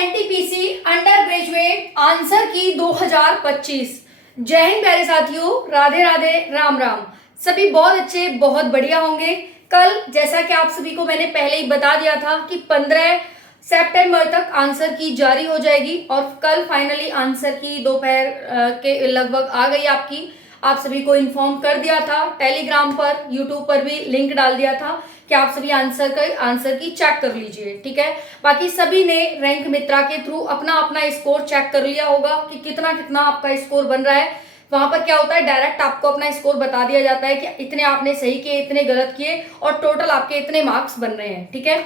NTPC under graduate answer की 2025। जय हिंद प्यारे साथियों, राधे राधे, राम राम। सभी बहुत अच्छे, बहुत बढ़िया होंगे। कल जैसा कि आप सभी को मैंने पहले ही बता दिया था कि 15 सितंबर तक आंसर की जारी हो जाएगी और कल फाइनली आंसर की दोपहर के लगभग आ गई आपकी। आप सभी को इन्फॉर्म कर दिया था, टेलीग्राम पर, यूट्यूब पर भी लिंक डाल दिया था कि आप सभी आंसर की चेक कर लीजिए, ठीक है। बाकी सभी ने रैंक मित्रा के थ्रू अपना अपना स्कोर चेक कर लिया होगा कि कितना कितना आपका स्कोर बन रहा है। वहां पर क्या होता है, डायरेक्ट आपको अपना स्कोर बता दिया जाता है कि इतने आपने सही किए, इतने गलत किए और टोटल आपके इतने मार्क्स बन रहे हैं, ठीक है।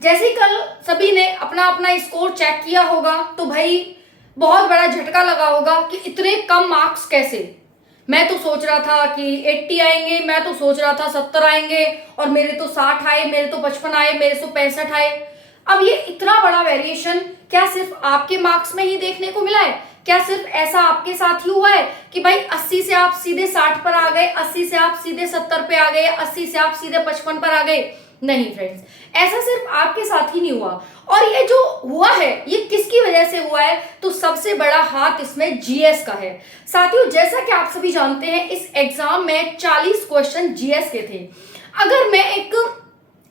जैसे ही कल सभी ने अपना अपना स्कोर चेक किया होगा तो भाई बहुत बड़ा झटका लगा होगा कि इतने कम मार्क्स कैसे। मैं तो सोच रहा था कि 80 आएंगे, मैं तो सोच रहा था 70 आएंगे और मेरे तो 60 आए, मेरे तो 55 आए, मेरे तो 65 आए। अब ये इतना बड़ा वेरिएशन क्या सिर्फ आपके मार्क्स में ही देखने को मिला है? क्या सिर्फ ऐसा आपके साथ ही हुआ है कि भाई 80 से आप सीधे 60 पर आ गए, 80 से आप सीधे 70 पे आ गए, 80 से आप सीधे 55 पर आ गए? नहीं फ्रेंड्स, ऐसा सिर्फ आपके साथ ही नहीं हुआ। और ये जो हुआ है ये किसकी वजह से हुआ है? तो सबसे बड़ा हाथ इसमें जीएस का है। साथियों, जैसा कि आप सभी जानते हैं इस एग्जाम में 40 क्वेश्चन जीएस के थे। अगर मैं एक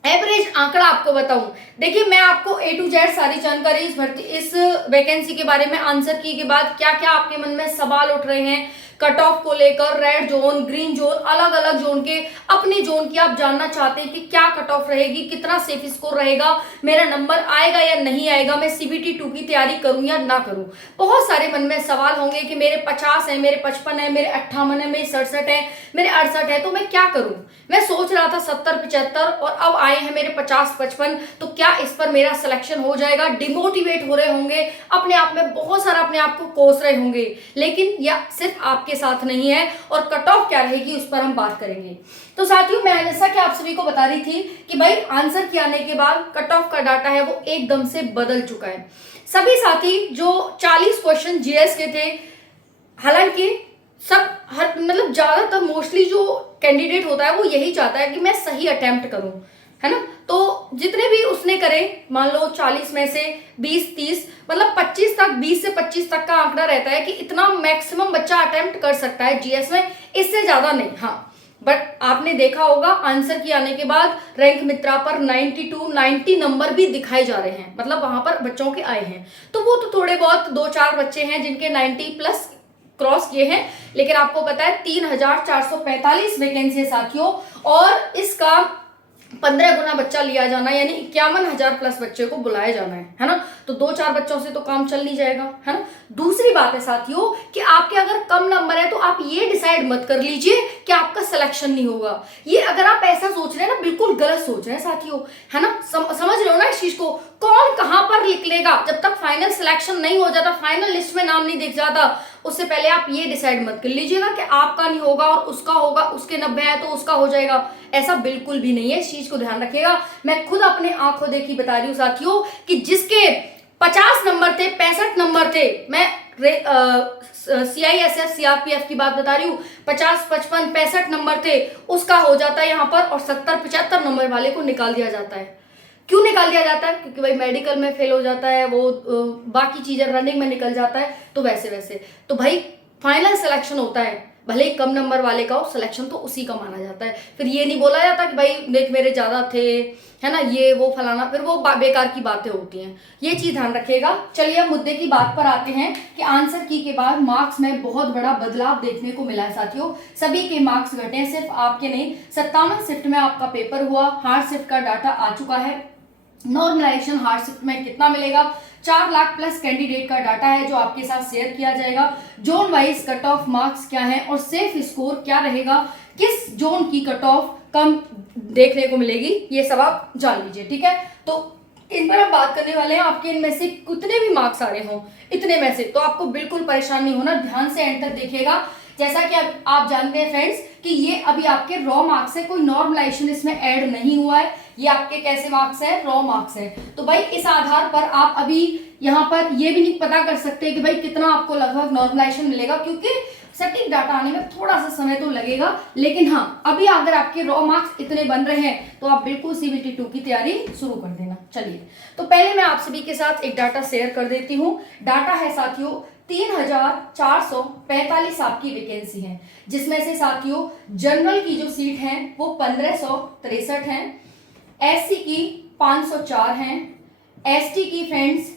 एवरेज आंकड़ा आपको बताऊं, देखिए मैं आपको A to Z सारी जानकारी इस वैकेंसी के बारे में आंसर की के बाद क्या क्या आपके मन में सवाल उठ रहे हैं कट ऑफ को लेकर, रेड जोन, ग्रीन जोन, अलग अलग जोन के, अपने जोन की आप जानना चाहते हैं कि क्या कट ऑफ रहेगी, कितना सेफ स्कोर रहेगा, मेरा नंबर आएगा या नहीं आएगा, मैं CBT 2 की तैयारी करूं या ना करूं। बहुत सारे मन में सवाल होंगे कि मेरे 50 है, मेरे 55 है, मेरे 58 है, मेरे 67 है, मेरे 68 है, तो मैं क्या करूं? मैं सोच रहा था 70 75 और अब आए हैं मेरे 50 55, तो क्या इस पर मेरा सिलेक्शन हो जाएगा? डिमोटिवेट हो रहे होंगे, अपने आप में बहुत सारा अपने आप को कोस रहे होंगे। लेकिन यह सिर्फ आपके साथ नहीं है और कट ऑफ क्या रहेगी उस पर हम बात करेंगे। तो साथियों, मैं जैसा कि आप सभी को बता रही थी कि भाई आंसर के आने के बाद कट ऑफ का डाटा है वो एकदम से बदल चुका है। सभी साथी जो 40 क्वेश्चन जीएस के थे, हालांकि सब मतलब ज्यादातर मोस्टली जो कैंडिडेट होता है वो यही चाहता है कि मैं सही अटेम्प्ट करूं, है ना। तो जितने भी उसने करे, मान लो 40 में से 20 30 मतलब 25 तक, 20 से 25 तक का आंकड़ा रहता है कि इतना मैक्सिमम बच्चा अटेम्प्ट कर सकता है जीएस में, इससे ज्यादा नहीं। हाँ, बट आपने देखा होगा आंसर की आने के बाद रैंक मित्रा पर 92 90 नंबर भी दिखाए जा रहे हैं, मतलब वहां पर बच्चों के आए हैं। तो वो तो थोड़े बहुत 2-4 बच्चे हैं जिनके 90 प्लस क्रॉस किए हैं, लेकिन आपको पता है 3445 वैकेंसी है साथियों, और इसका 15 गुना बच्चा लिया जाना यानी 51,000 प्लस बच्चे को बुलाया जाना है ना। तो 2-4 बच्चों से तो काम चल नहीं जाएगा, है ना। दूसरी बात है साथियों कि आपके अगर कम नंबर है तो आप ये डिसाइड मत कर लीजिए कि आपका सिलेक्शन नहीं होगा। ये अगर आप ऐसा सोच रहे हैं ना, बिल्कुल गलत सोच रहे हैं साथियों, है ना। समझ रहे हो ना इस चीज को? कौन कहां पर लिख लेगा जब तक फाइनल सिलेक्शन नहीं हो जाता, फाइनल लिस्ट में नाम नहीं दिख जाता, उससे पहले आप ये डिसाइड मत कर लीजिएगा कि आपका नहीं होगा और उसका होगा, उसके 90 है तो उसका हो जाएगा। ऐसा बिल्कुल भी नहीं है, इस चीज को ध्यान रखिएगा। मैं खुद अपने आंखों देखी बता रही हूँ साथियों कि जिसके 50 नंबर थे, 65 नंबर थे, मैं CISF CRPF की बात बता रही हूँ, 50 55 65 नंबर थे, उसका हो जाता है यहाँ पर, और 70 75 नंबर वाले को निकाल दिया जाता है। क्यों निकाल दिया जाता है? क्योंकि भाई मेडिकल में फेल हो जाता है वो, बाकी चीजें रनिंग में निकल जाता है, तो वैसे तो भाई फाइनल सिलेक्शन होता है, भले ही कम नंबर वाले का हो, सिलेक्शन तो उसी का माना जाता है। फिर ये नहीं बोला जाता कि भाई देख मेरे ज्यादा थे, है ना, ये वो फलाना, फिर वो बेकार की बातें होती हैं। ये चीज ध्यान रखिएगा। चलिए अब मुद्दे की बात पर आते हैं कि आंसर की के बाद मार्क्स में बहुत बड़ा बदलाव देखने को मिला है साथियों। सभी के मार्क्स घटे हैं, सिर्फ आपके नहीं। 57 शिफ्ट में आपका पेपर हुआ, हार्ड शिफ्ट का डाटा आ चुका है। नॉर्मलाइजेशन हार्ड शिफ्ट में कितना मिलेगा? 4 लाख प्लस कैंडिडेट का डाटा है जो आपके साथ शेयर किया जाएगा। Zone wise cut off marks क्या है और सेफ स्कोर क्या रहेगा, किस जोन की कट ऑफ कम देखने को मिलेगी, ये सब आप जान लीजिए, ठीक है। तो इन पर हम बात करने वाले हैं। आपके इनमें से कितने भी मार्क्स आ रहे हों, इतने में से, तो आपको बिल्कुल परेशान नहीं होना, ध्यान से एंड तक देखिएगा। जैसा कि आप जानते हैं फ्रेंड्स कि ये अभी आपके रॉ मार्क्स है, कोई नॉर्मलाइजेशन इसमें ऐड नहीं हुआ है। ये आपके कैसे मार्क्स है? रॉ मार्क्स है। तो भाई इस आधार पर आप अभी यहाँ पर ये भी नहीं पता कर सकते कि भाई कितना आपको लगभग नॉर्मलाइजेशन मिलेगा, क्योंकि सटीक डाटा आने में थोड़ा सा समय तो लगेगा। लेकिन हाँ, अभी अगर आपके रॉ मार्क्स इतने बन रहे हैं तो आप बिल्कुल CBT 2 की तैयारी शुरू कर देना। चलिए, तो पहले मैं आप सभी के साथ एक डाटा शेयर कर देती हूँ। डाटा है साथियों 3,445 आपकी वैकेंसी है, जिसमें से साथियों जनरल की जो सीट है वो 1563 है, एससी की 504 हैं, एसटी की फ्रेंड्स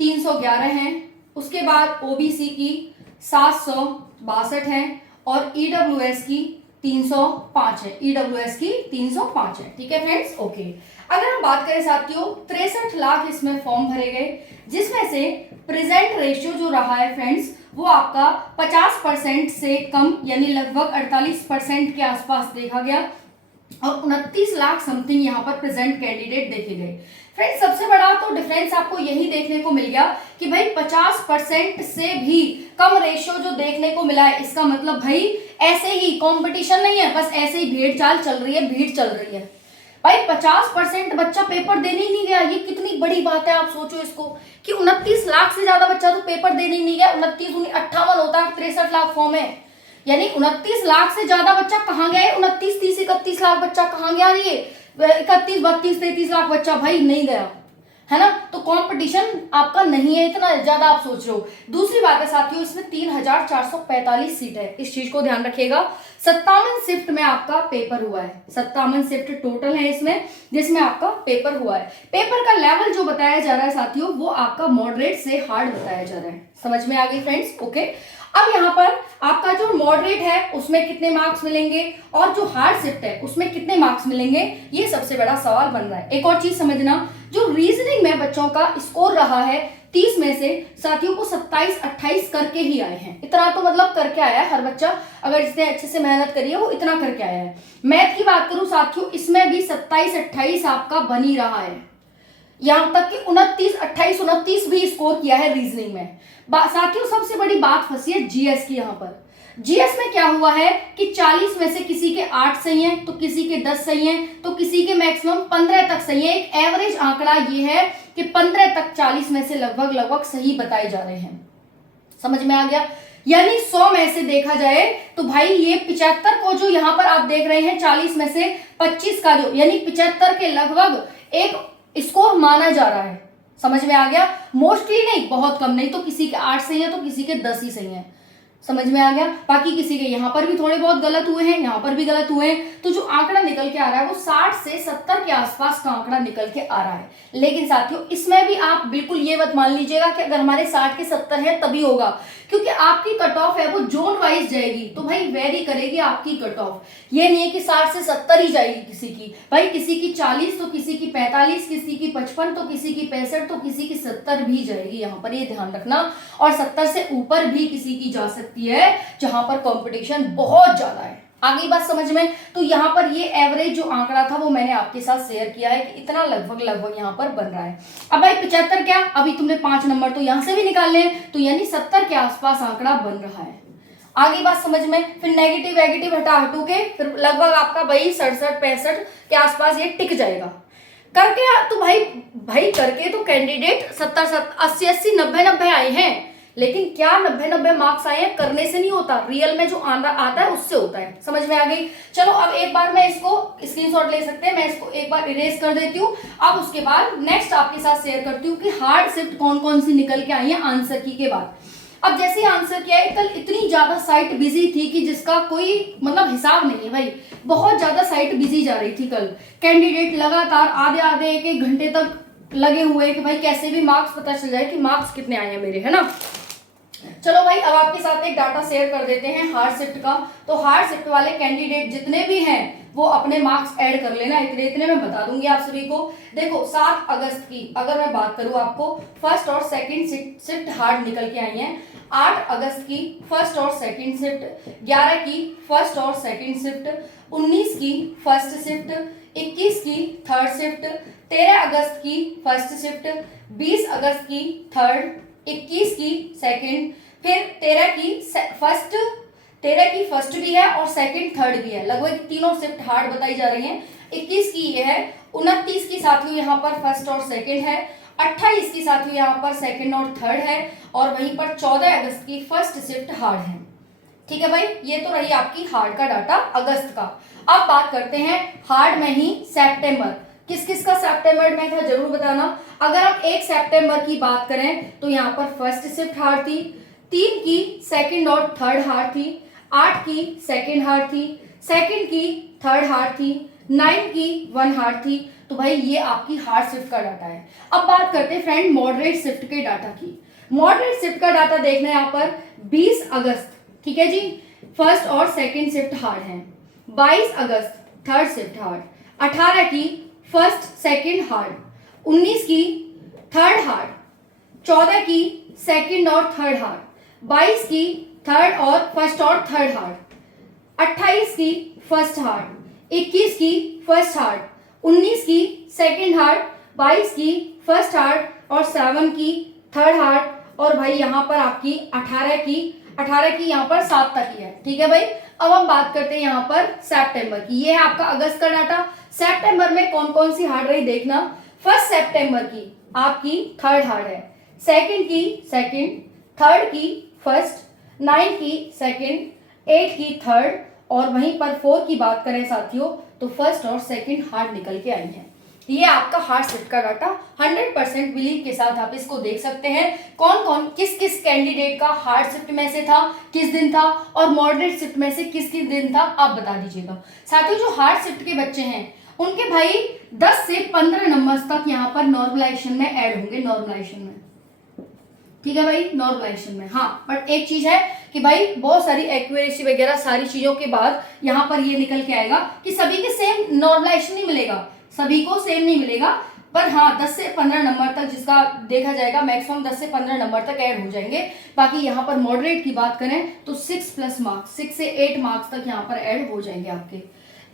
311 हैं, उसके बाद ओबीसी की 762 हैं और ईडब्ल्यूएस की 305 है। ईडब्ल्यूएस की 305 है। ठीक है फ्रेंड्स, ओके। अगर हम बात करें साथियों 63 लाख इसमें फॉर्म भरे गए, जिसमें से प्रेजेंट रेशियो जो रहा है फ्रेंड्स वो आपका 50% से कम यानी लगभग 48% के आसपास देखा गया और 29 लाख समथिंग यहाँ पर प्रेजेंट कैंडिडेट देखे गए। फ्रेंड्स सबसे बड़ा तो डिफरेंस आपको यही देखने को मिल गया कि भाई 50% से भी कम रेशियो जो देखने को मिला है, इसका मतलब भाई ऐसे ही कंपटीशन नहीं है, बस ऐसे ही भीड़ चाल चल रही है, भीड़ चल रही है। भाई 50% बच्चा पेपर देने ही नहीं गया, ये कितनी बड़ी बात है। आप सोचो इसको कि 29 लाख से ज्यादा बच्चा तो पेपर देने ही नहीं गया। 29 58 होता है, 63 लाख फॉर्म है, यानी 29 लाख से ज्यादा बच्चा कहाँ गया है? 29 30 31 लाख बच्चा कहाँ गया? ये 31 32 33 लाख बच्चा भाई नहीं गया, है ना। तो कंपटीशन आपका नहीं है इतना ज्यादा, आप सोच रहे हो। दूसरी बात है साथियों इसमें 3,445 सीट है, इस चीज को ध्यान रखिएगा। 57 शिफ्ट में आपका पेपर हुआ है, 57 शिफ्ट टोटल है इसमें, जिसमें आपका पेपर हुआ है। पेपर का लेवल जो बताया जा रहा है साथियों वो आपका मॉडरेट से हार्ड बताया जा रहा है। समझ में आ गई फ्रेंड्स, ओके। अब यहाँ पर आपका जो मॉडरेट है उसमें कितने मार्क्स मिलेंगे और जो हार्ड शिफ्ट है उसमें कितने मार्क्स मिलेंगे, ये सबसे बड़ा सवाल बन रहा है। एक और चीज समझना, जो रीजनिंग में बच्चों का स्कोर रहा है 30 में से साथियों को 27-28 करके ही आए हैं। इतना तो मतलब करके आया है हर बच्चा, अगर जिसने अच्छे से मेहनत करी है वो इतना करके आया है। मैथ की बात करूं साथियों इसमें भी 27-28 आपका बन ही रहा है, यहां तक कि 29 भी स्कोर किया है रीजनिंग में। साथियों सबसे बड़ी बात फंसी है जीएस की। यहाँ पर जीएस में क्या हुआ है कि 40 में से किसी के 8 सही हैं, तो किसी के 10 सही हैं, तो किसी के मैक्सिमम 15 तक सही है। एक एवरेज आंकड़ा ये है कि 15 तक 40 में से लगभग सही बताए जा रहे हैं। समझ में आ गया? यानी 100 में से देखा जाए तो भाई ये 75 को जो यहाँ पर आप देख रहे हैं 40 में से 25 का जो यानी 75 के लगभग एक स्कोर माना जा रहा है। समझ में आ गया? मोस्टली नहीं, बहुत कम नहीं, तो किसी के 8 सही है तो किसी के 10 ही सही है। समझ में आ गया? बाकी किसी के यहाँ पर भी थोड़े बहुत गलत हुए हैं, यहाँ पर भी गलत हुए हैं, तो जो आंकड़ा निकल के आ रहा है वो 60 से 70 के आसपास का आंकड़ा निकल के आ रहा है। लेकिन साथियों इसमें भी आप बिल्कुल ये मत मान लीजिएगा कि अगर हमारे 60 के 70 है तभी होगा, क्योंकि आपकी कट ऑफ है वो जोन वाइज जाएगी, तो भाई वेरी करेगी आपकी कट ऑफ। ये नहीं है कि 60 से 70 ही जाएगी किसी की, भाई किसी की 40 तो किसी की 45, किसी की 55 तो किसी की 65 तो किसी की 70 भी जाएगी, यहाँ पर ये ध्यान रखना। और 70 से ऊपर भी किसी की जा सकती है जहां पर कंपटीशन बहुत ज्यादा है। आगे बात समझ में? तो यहाँ पर ये एवरेज जो आंकड़ा था वो मैंने आपके साथ शेयर किया है कि इतना लगभग यहाँ पर बन रहा है। अब भाई 75 क्या, अभी तुमने 5 नंबर तो यहाँ से भी निकालने हैं, तो यानी 70 के आसपास आंकड़ा बन रहा है। आगे बात समझ में? फिर नेगेटिव वेगेटिव हटू के फिर लगभग आपका भाई 67-65 के आसपास ये टिक जाएगा करके। तो भाई करके तो कैंडिडेट 70 80 90 आए हैं, लेकिन क्या 90 मार्क्स आए हैं करने से नहीं होता, रियल में जो आता है उससे होता है। समझ में आ गई? चलो अब एक बार मैं इसको स्क्रीनशॉट ले सकते हैं, मैं इसको एक बार इरेज कर देती हूँ। अब उसके बाद नेक्स्ट आपके साथ शेयर करती हूँ कि हार्ड शिफ्ट कौन कौन सी निकल के आई है आंसर की के बाद। अब जैसे आंसर किया है, कल इतनी ज्यादा साइट बिजी थी कि जिसका कोई मतलब हिसाब नहीं है भाई, बहुत ज्यादा साइट बिजी जा रही थी कल। कैंडिडेट लगातार आधे 1-1 घंटे तक लगे हुए कि भाई कैसे भी मार्क्स पता चल जाए कि मार्क्स कितने आए हैं मेरे, है ना। चलो भाई अब आपके साथ एक डाटा शेयर कर देते हैं हार्ड शिफ्ट का। तो हार्ड शिफ्ट वाले कैंडिडेट जितने भी हैं वो अपने मार्क्स ऐड कर लेना, इतने मैं बता दूंगी आप सभी को। देखो 7 अगस्त की अगर मैं बात करूं आपको फर्स्ट और सेकंड शिफ्ट हार्ड निकल के आई हैं। 8 अगस्त की फर्स्ट और सेकंड शिफ्ट, 11 की फर्स्ट और सेकंड शिफ्ट, 19 की फर्स्ट शिफ्ट, 21 की थर्ड शिफ्ट, 13 अगस्त की फर्स्ट शिफ्ट, 20 अगस्त की थर्ड, 21 की सेकंड, फिर 13 की फर्स्ट भी है और सेकंड थर्ड भी है, लगभग तीनों शिफ्ट हार्ड बताई जा रही हैं। 21 की ये है, 29 की साथियों यहाँ पर फर्स्ट और सेकंड है, 28 की साथियों यहाँ पर सेकंड और थर्ड है, और वहीं पर 14 अगस्त की फर्स्ट शिफ्ट हार्ड है। ठीक है भाई, ये तो रही आपकी हार्ड का डाटा अगस्त का। अब बात करते हैं हार्ड में ही सितंबर। किस किस का सेप्टेम्बर में था जरूर बताना। अगर आप 1 सितंबर की बात करें तो यहाँ पर फर्स्ट शिफ्ट हार थी, 3 की सेकंड और थर्ड हार थी, 8 की सेकंड हार थी, सेकंड की थर्ड हार थी, 9 की 1 हार थी। तो भाई ये आपकी हार्ड शिफ्ट का डाटा है। अब बात करते हैं फ्रेंड मॉडरेट शिफ्ट के डाटा की। मॉडरेट शिफ्ट का डाटा देखना है यहाँ पर 20 अगस्त, ठीक है जी, फर्स्ट और सेकंड शिफ्ट हार्ड है, 22 अगस्त थर्ड शिफ्ट हार्ड, 18 की फर्स्ट सेकंड हार्ड, 19 की थर्ड हार्ड, 14 की सेकंड और थर्ड हार्ड, 22 की थर्ड और फर्स्ट और थर्ड हार्ड, 28 की फर्स्ट हार्ड, 21 की फर्स्ट हार्ड, 19 की सेकंड हार्ड, 22 की फर्स्ट हार्ड और 7 की थर्ड हार्ड, और भाई यहाँ पर आपकी 18 की यहाँ पर 7 तक ही है, ठीक है भाई। अब हम बात करते हैं यहाँ पर सितंबर की। ये है आपका अगस्त का डाटा। सितंबर में कौन कौन सी हार्ड रही देखना। फर्स्ट सितंबर की आपकी थर्ड हार्ड है, सेकंड की सेकंड, थर्ड की फर्स्ट, 9 की सेकंड, 8 की थर्ड, और वहीं पर 4 की बात करें साथियों तो फर्स्ट और सेकंड हार्ड निकल के आई है। ये आपका हार्ड शिफ्ट का डाटा 100% बिलीव के साथ आप इसको देख सकते हैं। कौन कौन किस किस कैंडिडेट का हार्ड शिफ्ट में से था, किस दिन था, और मॉडरेट शिफ्ट में से किस किस दिन था, आप बता दीजिएगा। साथियों जो हार्ड शिफ्ट के बच्चे हैं उनके भाई 10 से 15 नंबर तक यहाँ पर नॉर्मलाइजेशन में ऐड होंगे, नॉर्मलाइजेशन में, ठीक है भाई, नॉर्मलाइजेशन में। हाँ बट एक चीज है कि भाई बहुत सारी एक्यूरेसी वगैरह सारी चीजों के बाद यहाँ पर ये निकल के आएगा कि सभी के सेम नॉर्मलाइजेशन नहीं मिलेगा, सभी को सेम नहीं मिलेगा, पर हाँ 10 से 15 नंबर तक जिसका देखा जाएगा मैक्सिमम 10 से 15 नंबर तक ऐड हो जाएंगे। बाकी यहाँ पर मॉडरेट की बात करें तो 6+ मार्क्स, 6 से 8 मार्क्स तक यहाँ पर ऐड हो जाएंगे आपके।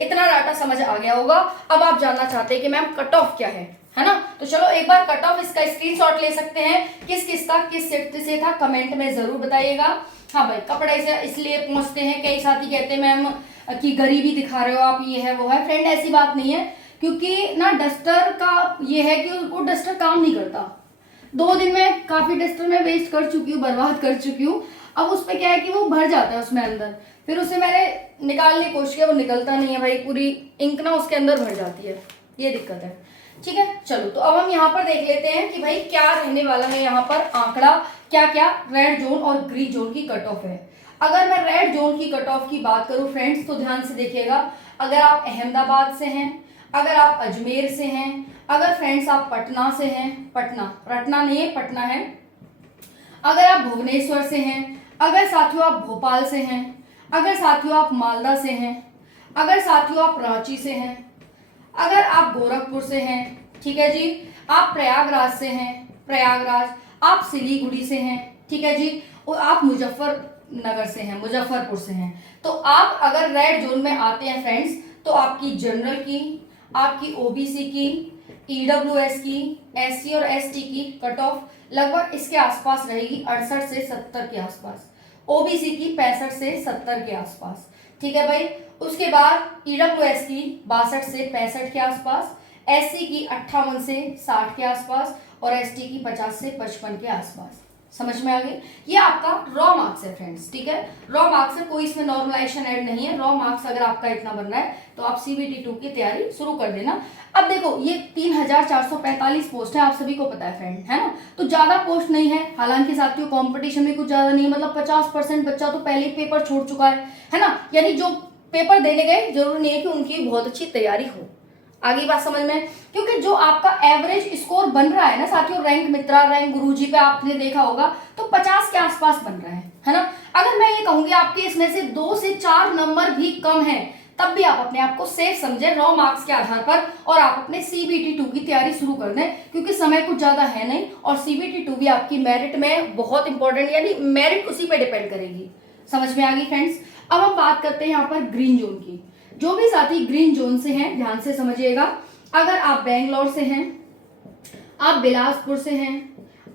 इतना डाटा समझ आ गया होगा। अब आप जानना चाहते हैं कि मैम कट ऑफ क्या है ना, तो चलो एक बार कट ऑफ इसका स्क्रीनशॉट ले सकते हैं। किस किस का किस शिफ्ट से था कमेंट में जरूर बताइएगा। हाँ भाई कपड़े से इसलिए पहुंचते हैं, कई साथी कहते हैं मैम कि गरीबी दिखा रहे हो आप, ये है वो है। फ्रेंड ऐसी बात नहीं है, क्योंकि ना डस्टर का ये है कि वो डस्टर काम नहीं करता। 2 दिन में काफी डस्टर में वेस्ट कर चुकी हूँ, बर्बाद कर चुकी हूँ। अब उस पर क्या है कि वो भर जाता है उसमें अंदर, फिर उसे मैंने निकालने की कोशिश किया, वो निकलता नहीं है भाई, पूरी इंक ना उसके अंदर भर जाती है, ये दिक्कत है। ठीक है चलो, तो अब हम यहाँ पर देख लेते हैं कि भाई क्या रहने वाला है यहाँ पर आंकड़ा, क्या क्या रेड जोन और ग्रीन जोन की कट ऑफ है। अगर मैं रेड जोन की कट ऑफ की बात करूँ फ्रेंड्स तो ध्यान से देखिएगा। अगर आप अहमदाबाद से हैं, अगर आप अजमेर से हैं, अगर फ्रेंड्स आप पटना से हैं, पटना रटना नहीं है पटना है, अगर आप भुवनेश्वर से हैं, अगर साथियों आप भोपाल से हैं, अगर साथियों आप मालदा से हैं, अगर साथियों आप रांची से हैं, अगर आप गोरखपुर से हैं, ठीक है जी, आप प्रयागराज से हैं, प्रयागराज, आप सिलीगुड़ी से हैं, ठीक है जी, और आप मुजफ्फरनगर से हैं, मुजफ्फरपुर से हैं, तो आप अगर रेड जोन में आते हैं फ्रेंड्स तो आपकी जनरल की, आपकी ओबीसी की, ईडब्ल्यूएस की, एससी और एसटी की कट ऑफ लगभग इसके आसपास रहेगी, 68 से 70 के आसपास, ओबीसी की 65 से 70 के आसपास, ठीक है भाई। उसके बाद ईडब्ल्यूएस की 62 से 65 के आसपास, एससी की 58 से 60 के आसपास, और एसटी की 50 से 55 के आसपास। समझ में आ गई? ये आपका रॉ मार्क्स है फ्रेंड्स, ठीक है, रॉ मार्क्स है, कोई इसमें नॉर्मलाइजेशन ऐड नहीं है। रॉ मार्क्स अगर आपका इतना बन रहा है तो आप सीबीटी 2 की तैयारी शुरू कर देना। अब देखो ये 3445 पोस्ट है, आप सभी को पता है फ्रेंड, है ना, तो ज्यादा पोस्ट नहीं है। हालांकि साथियों कंपटीशन में कुछ ज्यादा नहीं है, मतलब 50% बच्चा तो पहले ही पेपर छोड़ चुका है ना, यानी जो पेपर देने गए जरूरी नहीं है कि उनकी बहुत अच्छी तैयारी हो। आगे बात समझ में, क्योंकि जो आपका एवरेज स्कोर बन रहा है ना साथियों, रैंक मित्रा, रैंक गुरुजी पे आपने देखा होगा तो 50 के आसपास बन रहा है ना। अगर मैं ये कहूंगी आपके इसमें से 2 से 4 नंबर भी कम है तब भी आप अपने आप को सेफ समझे रॉ मार्क्स के आधार पर, और आप अपने सीबीटी 2 की तैयारी शुरू कर दें, क्योंकि समय कुछ ज्यादा है नहीं, और सीबीटी 2 भी आपकी मेरिट में बहुत इंपॉर्टेंट, यानी मेरिट उसी पे डिपेंड करेगी। समझ में आ गई फ्रेंड्स? अब हम बात करते हैं यहाँ पर ग्रीन जोन की। जो भी साथी ग्रीन जोन से हैं ध्यान से समझिएगा। अगर आप बेंगलोर से हैं, आप बिलासपुर से हैं,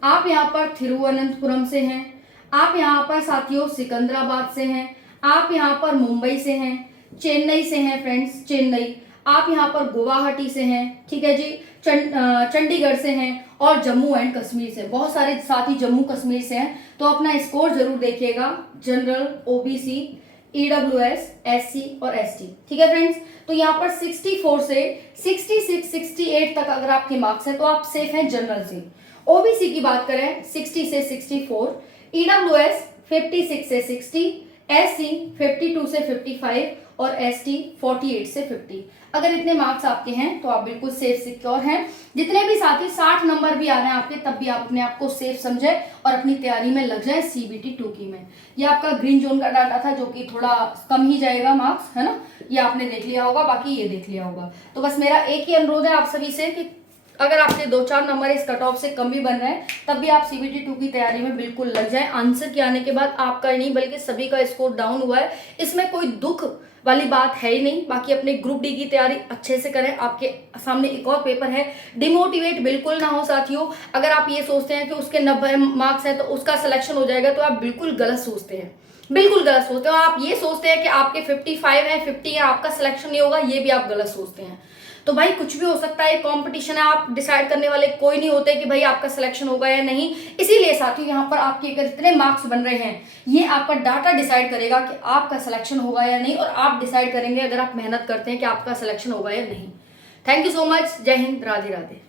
आप यहाँ पर थिरुवनंतपुरम से हैं, आप यहाँ पर साथियों सिकंदराबाद से हैं, आप यहाँ पर मुंबई से हैं, चेन्नई से हैं फ्रेंड्स, चेन्नई, आप यहाँ पर गुवाहाटी से हैं, ठीक है जी, चंडीगढ़ से हैं, और जम्मू एंड कश्मीर से, बहुत सारे साथी जम्मू कश्मीर से हैं, तो अपना स्कोर जरूर देखिएगा। जनरल, ओबीसी, EWS, SC और ST। ठीक है फ्रेंड्स, तो यहाँ पर 64 से 66, 68 तक अगर आपके मार्क्स हैं तो आप सेफ हैं जनरल से। ओबीसी की बात करें 60 से 64, EWS 56 से 60, SC 52 से 55 और ST 48 से 50। अगर इतने मार्क्स आपके हैं तो आप बिल्कुल सेफ सिक्योर हैं। जितने भी साथी 60 नंबर भी आ रहे हैं आपके, तब भी आप अपने आप को सेफ समझे और अपनी तैयारी में लग जाए CBT 2 की में। ये आपका ग्रीन जोन का डाटा था जो कि थोड़ा कम ही जाएगा मार्क्स, है ना, ये आपने देख लिया होगा, बाकी ये देख लिया होगा। तो बस मेरा एक ही अनुरोध है आप सभी से कि अगर आपके 2-4 नंबर इस कट ऑफ से कम भी बन रहे हैं तब भी आप CBT 2 की तैयारी में बिल्कुल लग जाएं। आंसर के आने के बाद आपका ही नहीं बल्कि सभी का स्कोर डाउन हुआ है, इसमें कोई दुख वाली बात है ही नहीं। बाकी अपने ग्रुप डी की तैयारी अच्छे से करें, आपके सामने एक और पेपर है, डिमोटिवेट बिल्कुल ना हो साथियों। अगर आप ये सोचते हैं कि उसके 90 मार्क्स हैं तो उसका सिलेक्शन हो जाएगा, तो आप बिल्कुल गलत सोचते हैं, बिल्कुल गलत सोचते हैं। आप ये सोचते हैं कि आपके 55 है, 50 है, आपका सिलेक्शन नहीं होगा, ये भी आप गलत सोचते हैं। तो भाई कुछ भी हो सकता है, कंपटीशन है, आप डिसाइड करने वाले कोई नहीं होते कि भाई आपका सिलेक्शन होगा या नहीं। इसीलिए साथियों यहाँ पर आपके अगर इतने मार्क्स बन रहे हैं, ये आपका डाटा डिसाइड करेगा कि आपका सिलेक्शन होगा या नहीं, और आप डिसाइड करेंगे अगर आप मेहनत करते हैं कि आपका सिलेक्शन होगा या नहीं। Thank you so much. जय हिंद, राधे राधे।